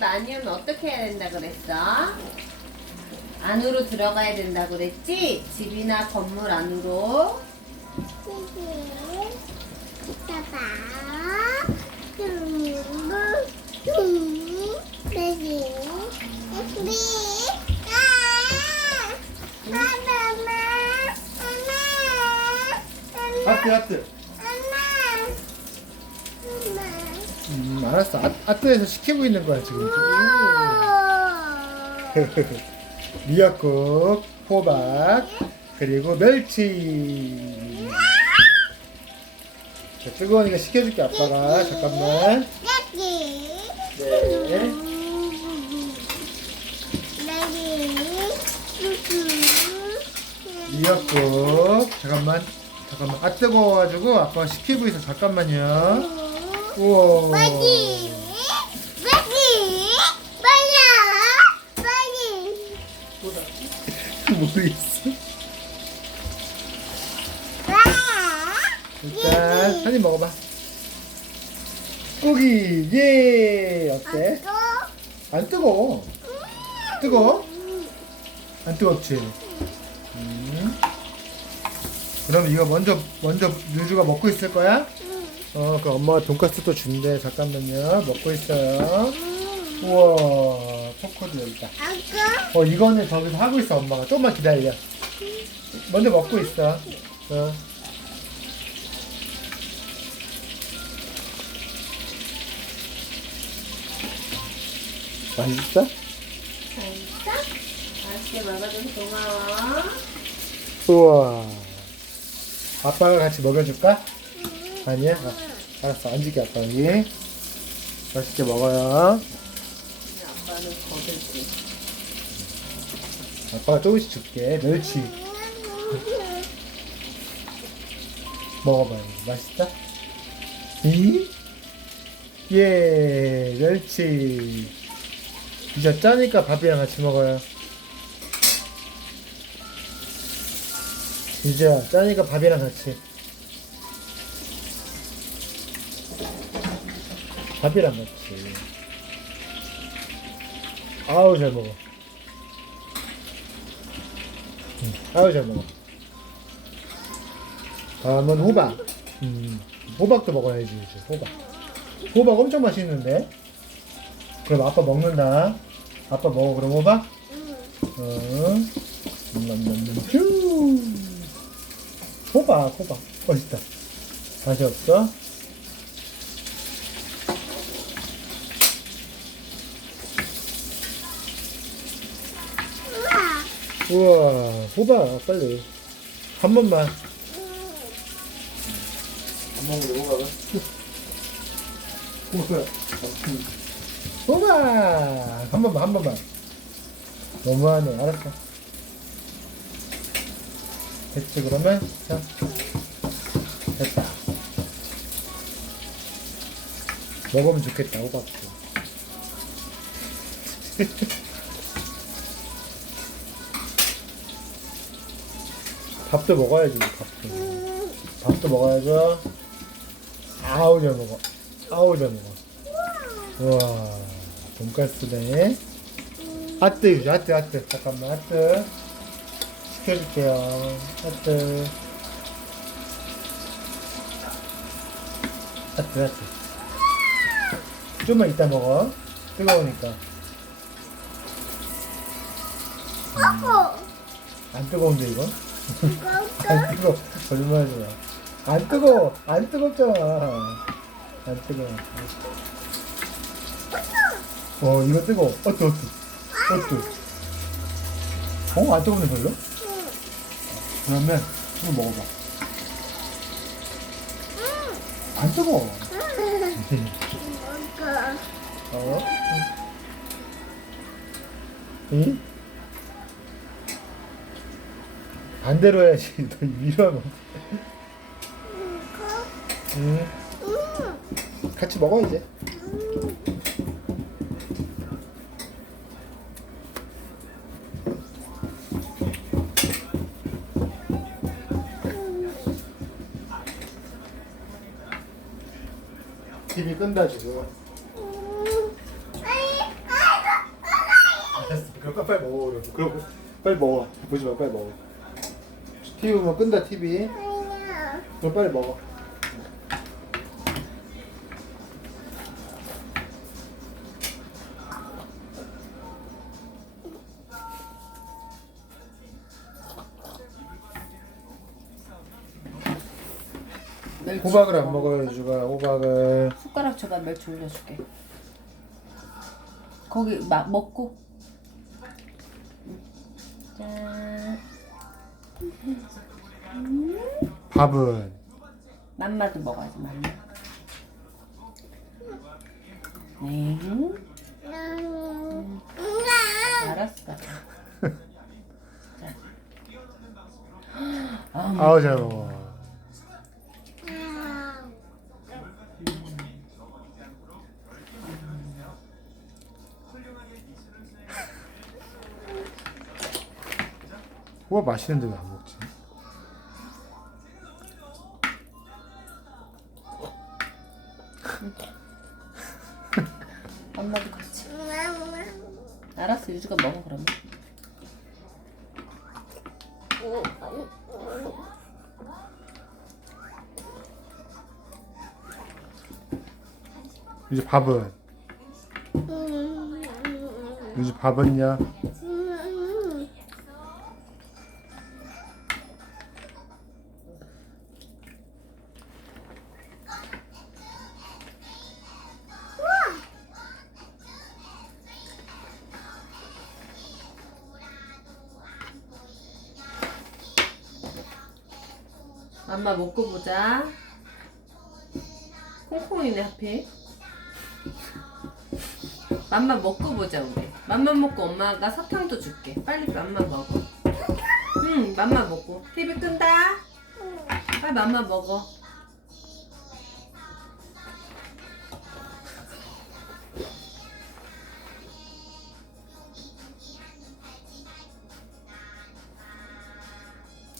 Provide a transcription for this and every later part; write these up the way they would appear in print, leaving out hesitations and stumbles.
마니오는 어떻게 해야 된다 그랬어? 안으로 들어가야 된다 그랬지? 집이나 건물 안으로. 아뜨. 알았어. 아뜨에서 시키고 있는 거야 지금. 미역국, 호박, 그리고 멸치. 자, 뜨거우니까 시켜줄게 아빠가. 잠깐만. 네. 미역국. 잠깐만. 아 뜨거워가지고 아빠가 시키고 있어. 잠깐만요. 우와. 모르겠어. 일단 한입 먹어봐. 고기 예. 어때? 안 뜨거워. 뜨거워? 안 뜨겁지? 그럼 이거 먼저 유주가 먹고 있을 거야? 그 엄마가 돈까스도 준대. 잠깐만요. 먹고 있어요. 우와, 포크도 여기 있다. 이거는 저기서 하고 있어. 엄마가 조금만 기다려. 먼저 먹고 있어. 맛있어? 맛있어? 맛있게 먹어줘서 고마워. 우와. 아빠가 같이 먹여줄까? 아니야? 알았어. 앉을게 아빠 여기. 맛있게 먹어요. 아빠는 거들지. 아빠가 조금씩 줄게. 멸치 먹어봐요. 맛있다? 이? 예, 멸치. 이제 짜니까 밥이랑 같이 먹어요. 이제 짜니까 밥이랑 같이. 밥이랑 같이. 아우 잘 먹어. 아우 잘 먹어. 다음은 호박. 호박도 먹어야지 이제. 호박 엄청 맛있는데. 그럼 아빠 먹는다. 아빠 먹어 그럼 호박. 호박 맛있다. 맛이 없어? 우와, 호박 빨리 한 번만. 안 먹으래 호박은. 호박 한 번만. 너무하네. 알았어. 됐지 그러면. 자, 됐다. 먹으면 좋겠다 호박도. 밥도 먹어야지. 밥도 먹어야죠. 아우 잘 먹어. 우와, 돈까스네. 아뜨 유지. 아뜨 잠깐만. 아뜨 시켜줄게요. 아뜨 좀만 이따 먹어. 뜨거우니까. 안 뜨거운데 이건? 안 뜨거워. 거짓말하지 마. 안 뜨거워. 안 뜨겁잖아. 안 뜨거워. 이거 뜨거워. 어때? 안 뜨거운데 별로? 그러면 이거 먹어봐. 안 뜨거워. 응? 반대로 해야지. 너 위로 하면. 같이 먹어 이제. TV 끈다 지금. 빨리 먹어. 그럼 빨리 먹어. 보지 마. 빨리 먹어. TV 보면 끈다 TV. 그럼 빨리 먹어. 멸치. 호박을 안 먹어요, 유주가. 호박을. 숟가락 줘봐. 멸치 올려줄게. 거기 먹고. 짠. 밥은. 맘마도 먹어야지. 맘마. 네. 알았어. 아우 잘 먹어. 호박 맛있는데 왜 안 먹지? 엄마도 같이. 알았어. 유주가 먹어 그러면. 유주 밥은? 유주 밥은요? 맘마 먹고 보자. 콩콩이네 하필. 맘마 먹고 보자 우리. 맘마 먹고 엄마가 사탕도 줄게. 빨리 맘마 먹어. 응, 맘마 먹고. TV 끈다. 빨리 맘마 먹어.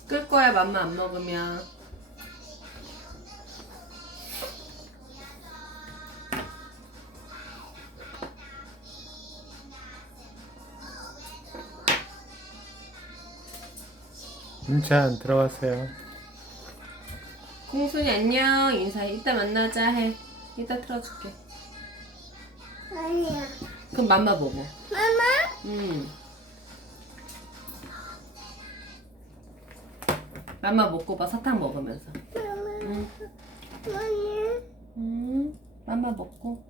끌 거야 맘마 안 먹으면. 인찬 들어갔어요. 공순이 안녕 인사해. 이따 만나자 해. 이따 틀어줄게. 아니야. 그럼 맘마 먹어. 마마? 응. 맘마 먹고 봐 사탕 먹으면서. 마마. 응. 아니야. 응. 맘마 먹고.